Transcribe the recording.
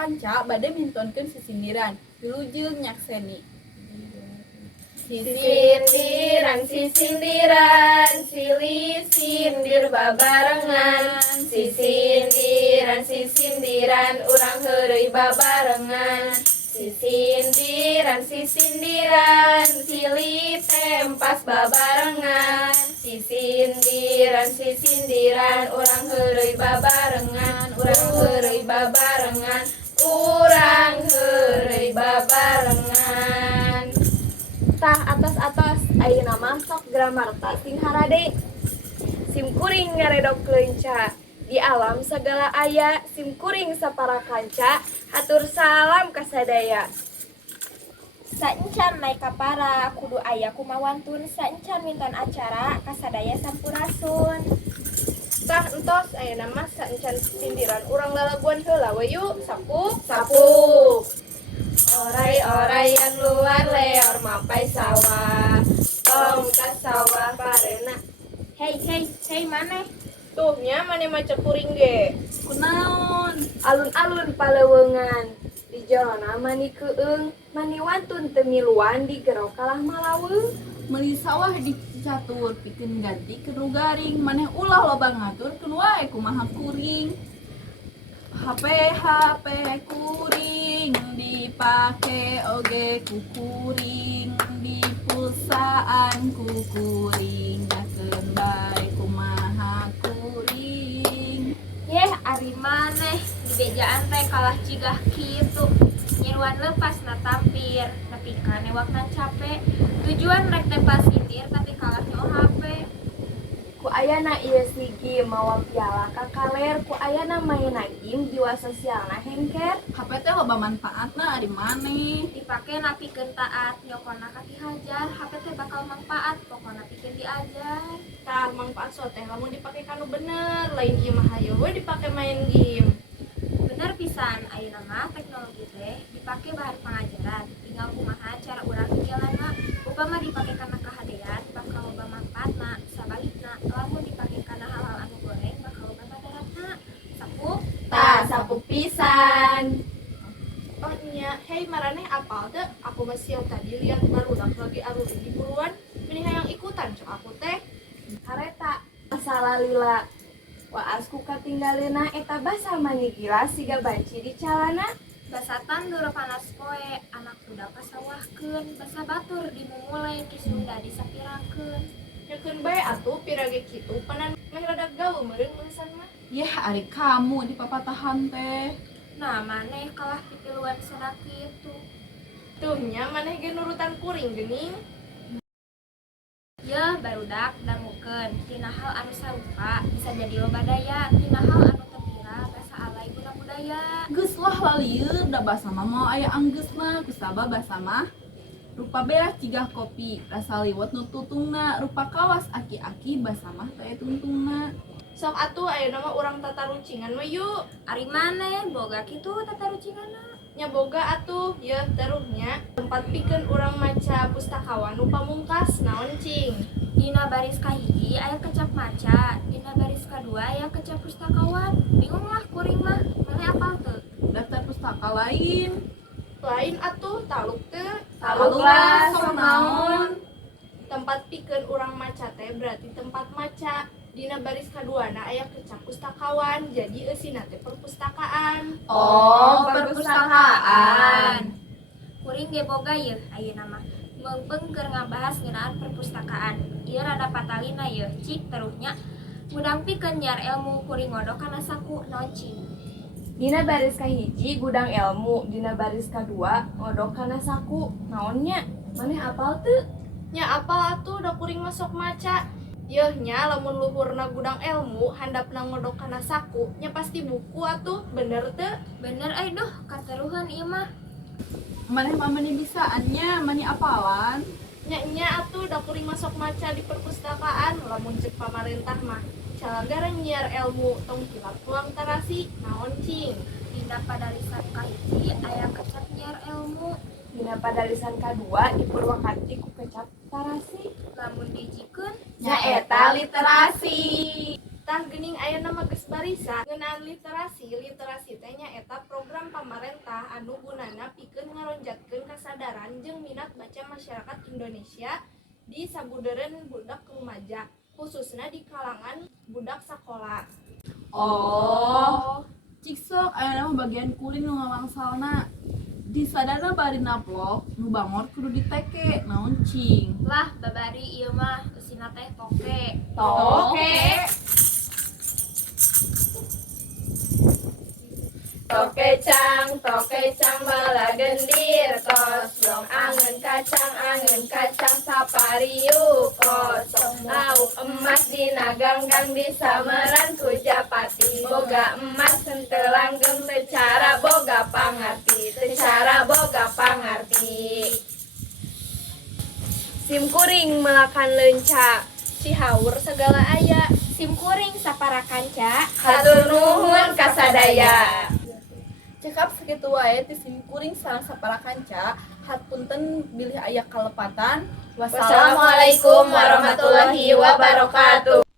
kanca bade mintonkeun sisindiran. Wilujeng nyakseni. Sisindiran, sisindiran, silih sindir babarengan. Sisindiran, sisindiran, urang heureuy babarengan. Sisindiran, sisindiran, silih tempas babarengan. Sisindiran, sisindiran, urang heureuy babarengan. Urang heureuy babarengan. Urang heureuy babarengan. Tah atos-atos ayeuna mah sok Gramarta sing harade. Sim kuring ngaredok leunca. Di alam segala aya, sim kuring sapara kanca, hatur salam ka sadaya. Saencan naik kapara, kudu aya kumawantun saencan minton acara kasadaya sampurasun. Tah entos ayeuna mah saencan sindiran urang lalaguan heula we yuk, sapuk. Sapuk. Oray-orayan luar leor mapai sawah. Tongkat sawah parena. Hei maneh. Tuh nya mane maca kuring ge. Kunaon? Alun-alun paleuweungan. Di jalana mani keueung, mani wantun teu miluan di gero kalah malaweung. Meuli sawah dicatur pikeun ganti keun garing. Maneh ulah loba ngaturkeun wae kumaha kuring. HP kuring dipake oge ku kuring, di pulsaan ku kuring, nyakeun bae kumaha kuring. Yeh ari maneh di bejaan teh kalah cigah kitu. Nyeruan leupas na tampir, nepi ka newakna capek. Tujuan rek teh pas indir tapi kalah nyo HP. Ku ayana ieu sigi mawa piala ka kaler, ku ayana maena game jiwa sosialna hengker. HP teh loba manfaatna ari maneh. Dipake napikeun taat, nyokonna kaki hajar. HP teh bakal manfaat, pokona pikeun diajar. Tah manfaat so teh lamun dipake kanu bener, lain ieu mah hayu we dipake main game. Bener pisan, ayeuna mah teknologi teh dipake bahan pangajaran. Tinggal kumaha cara urang ngejalanna. Upama dipake kana kahadean, bakal loba manfaatna. Sabalikna, lamun dipake kana hal-hal anu goreng, bakal loba madaratna. Sapuk. Tah sapuk pisan. Oh nya, hei maraneh apal teu? Aku mah sieu tadi lihat barudak lagi aruri di buruan, meni hayang ikutan cok aku teh. Kareta masalah lila. Waasku katinggalina eta basa mani gila siga banci di calana. Basa tandur panas poe, anak budak kasawahkeun. Basa batur dimumule, ki Sunda disapirakeun. Nyekeun bae atuh pirage kitu panan meh rada gaul meureun urusan mah. Yeh ari kamu di papatahan teh. Nah, maneh kalah pipiluan sana kitu. Tuh nya maneh ge nurutan kuring geuning. Ya, barudak dangukeun. Tina hal anu sarupa bisa jadi loba daya. Tina hal anu tepira basa alay guna budaya. Geus lah lalieur da basa mah moal aya anggeusna, kusaba basa mah rupa beas cigah kopi, rasa liwet nu tutungna, rupa kawas aki-aki basa mah teu aya tungtungna. Sok atuh ayeuna mah urang tatarucingan we yuk. Ari maneh boga kitu tatarucinganna. Nya boga atuh, ye teruhnya tempat pikeun urang maca pustakawan nu pamungkas naon cing. Dina baris kahiji aya kecap maca, dina baris kadua aya kecap pustakawan. Bingung lah kuring mah, maneh apal teu? Daftar pustaka lain. Lain atuh taluk teu. Taluk lah, sok naon. Tempat pikeun urang maca teh berarti tempat maca. Dina baris kaduana aya kecap pustakawan, jadi eusina teh perpustakaan. Oh, perpustakaan. Kuring ge boga yeuh ayeuna mah. Meungpeung keur ngabahas ngeunaan perpustakaan. Ieu rada patalina yeuh, cik teruhnya. Gudang pikeun nyiar ilmu kuring ngodok kana saku naon cing. Dina baris kahiji gudang ilmu, dina baris kadua ngodok kana saku. Naonnya? Maneh apal teu? Nya apal atuh da kuring masuk maca. Yeuh nya lamun luhurna gudang ilmu handapna ngodok kana saku, nya pasti buku atuh, bener teu? Bener duh kateruhan ieu mah. Maneh mah meni bisaannya, mani apalan. Nya atuh da kuring masuk maca di perpustakaan, lamun cek pamarentah mah calagaran nyiar ilmu tong kilap tuang tarasi, naon cing? Dina padalisan kahiji aya kecap nyiar ilmu. Dina padalisan kadua di Purwakarti ku kecap tarasi. Lamun dijikeun Nya eta literasi. Tah geuning aya nama geus barisa ngeunaan literasi teh nya eta program pamarentah anu gunana pikeun ngaronjatkeun kasadaran jeung minat baca masyarakat Indonesia di sabudeureun budak rumaja, khususna di kalangan budak sakola. Oh, cik sok aya nama bagian kuring nu ngawangsalna. Di sadana bari naplok nu bangor kudu diteke naon cing. Lah babari ieu mah usina teh toke. Tokecang bala gendir tos dong angen kacang sapariu kosong lauk emas dina ganggang di sameran ku japati boga emas henteu langgeng secara boga pangarti Sim kuring melakan leunca, cihaur segala aya. sim kuring saparakan ca Hatur nuhun kasadaya. Cekap sakitu wae ti sim kuring sareng saparakanca. Hapunten bilih aya kalepatan. Wassalamualaikum warahmatullahi wabarakatuh.